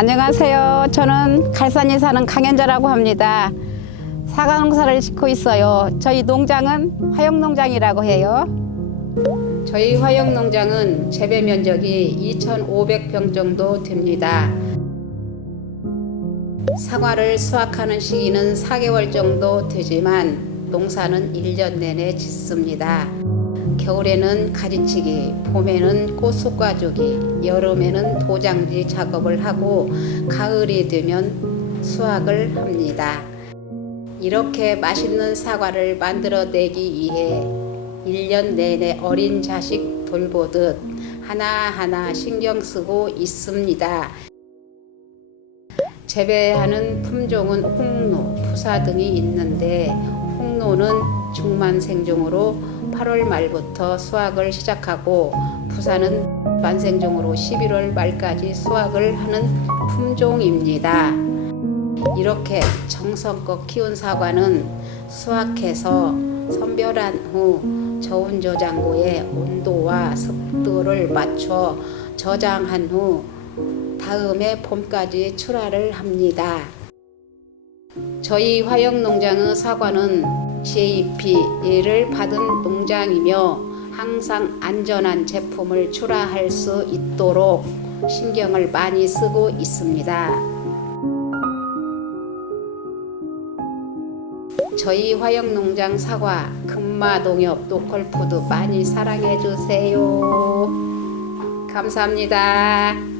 안녕하세요. 저는 갈산에 사는 강현자라고 합니다. 사과 농사를 짓고 있어요. 저희 농장은 화영농장이라고 해요. 저희 화영농장은 재배 면적이 2,500평 정도 됩니다. 사과를 수확하는 시기는 4개월 정도 되지만 농사는 1년 내내 짓습니다. 겨울에는 가지치기, 봄에는 꽃쑥과 주기, 여름에는 도장지 작업을 하고 가을이 되면 수확을 합니다. 이렇게 맛있는 사과를 만들어내기 위해 1년 내내 어린 자식 돌보듯 하나하나 신경 쓰고 있습니다. 재배하는 품종은 홍로, 부사 등이 있는데 홍로는 중만 생종으로 8월 말부터 수확을 시작하고 부사는 만생종으로 11월 말까지 수확을 하는 품종입니다. 이렇게 정성껏 키운 사과는 수확해서 선별한 후 저온 저장고에 온도와 습도를 맞춰 저장한 후 다음해 봄까지 출하를 합니다. 저희 화영농장의 사과는 GAP를 받은 농장이며 항상 안전한 제품을 출하할 수 있도록 신경을 많이 쓰고 있습니다. 저희 화영농장 사과 금마농협 노컬푸드 많이 사랑해 주세요. 감사합니다.